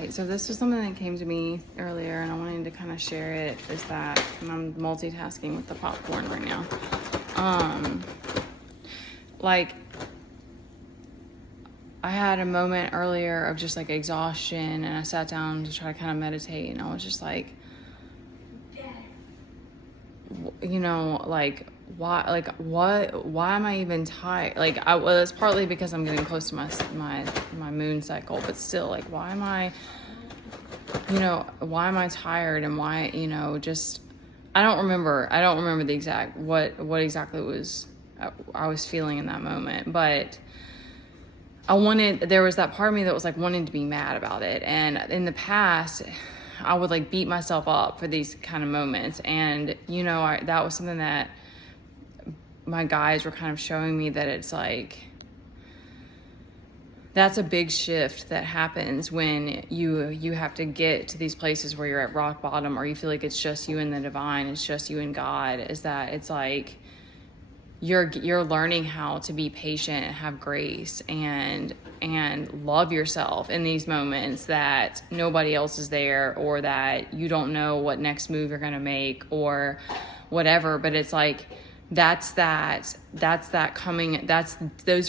right, so this was something that came to me earlier and I wanted to kind of share it, is that I'm multitasking with the popcorn right now. Like, I had a moment earlier of just like exhaustion, and I sat down to try to kind of meditate, and I was just like, you know, like, why am I even tired? Like, well, it's partly because I'm getting close to my moon cycle, but still, like, why am I tired, and why, just, I don't remember the exact, what exactly was, I was feeling in that moment, but there was that part of me that was like wanting to be mad about it. And in the past, I would like beat myself up for these kind of moments. And, that was something that my guides were kind of showing me, that it's like, that's a big shift that happens when you have to get to these places where you're at rock bottom, or you feel like it's just you and the divine, it's just you and God, is that it's like, you're learning how to be patient and have grace and love yourself in these moments that nobody else is there, or that you don't know what next move you're going to make or whatever. But it's like, those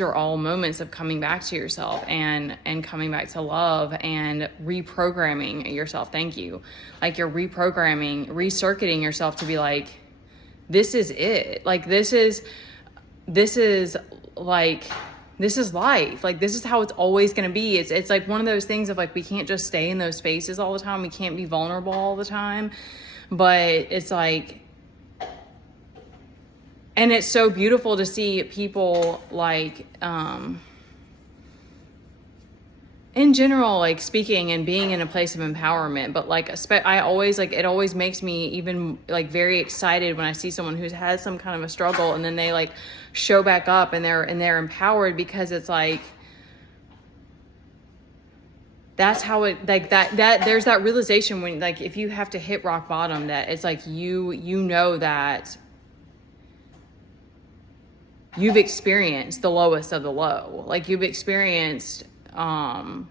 are all moments of coming back to yourself and coming back to love and reprogramming yourself. Thank you. Like, you're recircuiting yourself to be like, this is it. Like, this is life. Like, this is how it's always going to be. It's like one of those things of like, we can't just stay in those spaces all the time. We can't be vulnerable all the time, but it's like, and it's so beautiful to see people like, in general, like speaking and being in a place of empowerment, but like, I always like, it always makes me even like very excited when I see someone who's had some kind of a struggle and then they like show back up and they're empowered, because it's like, that's how it, like that there's that realization when, like, if you have to hit rock bottom, that it's like, you know that you've experienced the lowest of the low. Like, you've experienced having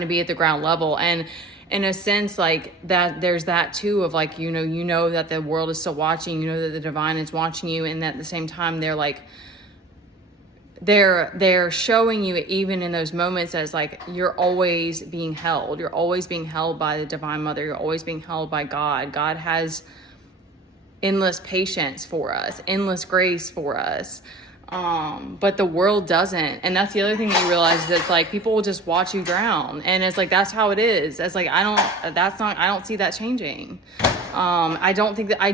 to be at the ground level, and in a sense, like, that there's that too of like, you know that the world is still watching, that the divine is watching you, and at the same time they're like, they're showing you, even in those moments, as like, you're always being held by the divine mother, you're always being held by God has endless patience for us, endless grace for us. But the world doesn't. And that's the other thing that you realize, is it's like, people will just watch you drown. And it's like, that's how it is. It's like, I don't see that changing. I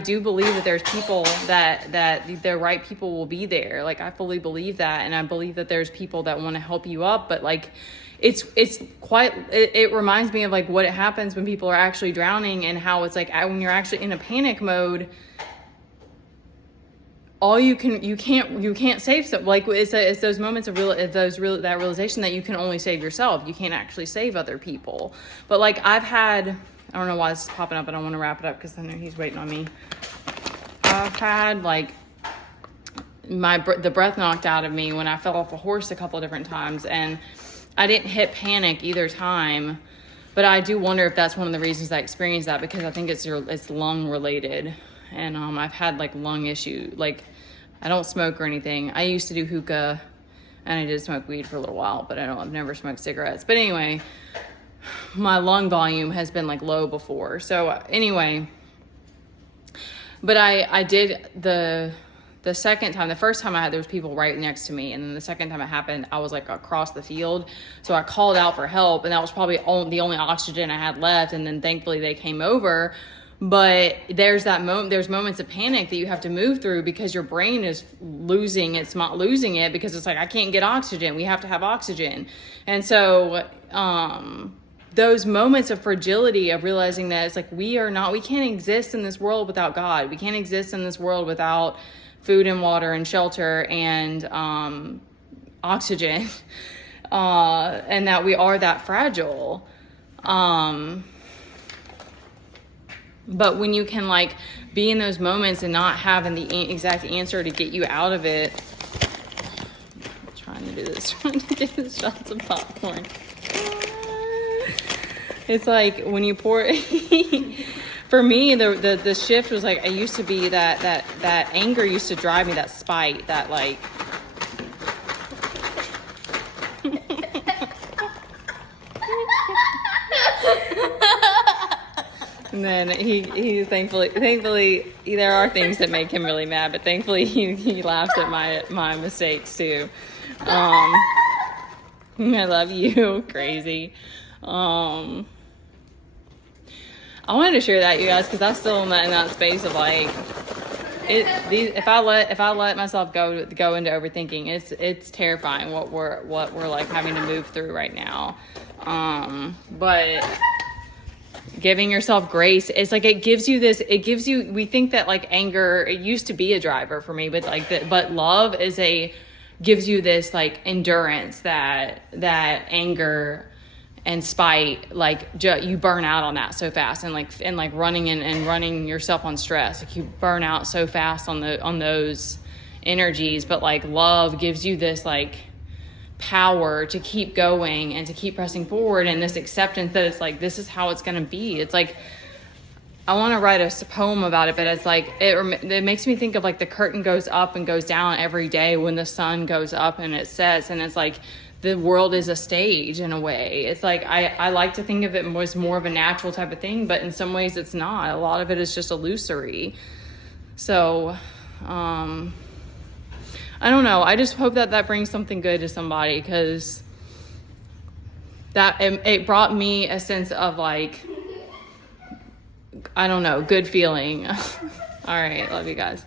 do believe that there's people that the right people will be there. Like, I fully believe that. And I believe that there's people that want to help you up, but like, it reminds me of like what happens when people are actually drowning, and how it's like, when you're actually in a panic mode, you can't save some, like, it's those moments of that realization that you can only save yourself. You can't actually save other people. But like, I don't know why this is popping up. I don't want to wrap it up because I know he's waiting on me. I've had like the breath knocked out of me when I fell off a horse a couple of different times, and I didn't hit panic either time. But I do wonder if that's one of the reasons I experienced that, because I think it's lung related. And I've had like lung issue. Like, I don't smoke or anything. I used to do hookah, and I did smoke weed for a little while, but I've never smoked cigarettes. But anyway, my lung volume has been like low before. So anyway, but I did the second time. The first time there was people right next to me, and then the second time it happened, I was like across the field. So I called out for help, and that was probably the only oxygen I had left. And then thankfully they came over. But there's moments of panic that you have to move through, because your brain is it's not losing it, because it's like, I can't get oxygen. We have to have oxygen. And so, those moments of fragility, of realizing that it's like, we can't exist in this world without God. We can't exist in this world without food and water and shelter and, oxygen, and that we are that fragile. But when you can like be in those moments and not having the exact answer to get you out of it, I'm trying to do this, trying to get this shots of popcorn. It's like when you pour. For me, the shift was like I used to be that anger used to drive me, that spite, that like. And then he thankfully there are things that make him really mad, but thankfully he laughs at my mistakes too. I love you, crazy. I wanted to share that, you guys, because I'm still in that space of like if I let myself go into overthinking, it's terrifying what we're like having to move through right now. But giving yourself grace, it's like we think that like anger, it used to be a driver for me, but like but love gives you this like endurance that anger and spite, like you burn out on that so fast, and like running and running yourself on stress, like you burn out so fast on those energies. But like love gives you this like power to keep going and to keep pressing forward, and this acceptance that it's like this is how it's going to be. It's like I want to write a poem about it, but it's like it makes me think of like the curtain goes up and goes down every day when the sun goes up and it sets, and it's like the world is a stage in a way. It's like I like to think of it as more of a natural type of thing, but in some ways it's not. A lot of it is just illusory. So I don't know. I just hope that brings something good to somebody, because that it brought me a sense of like, I don't know, good feeling. All right, love you guys.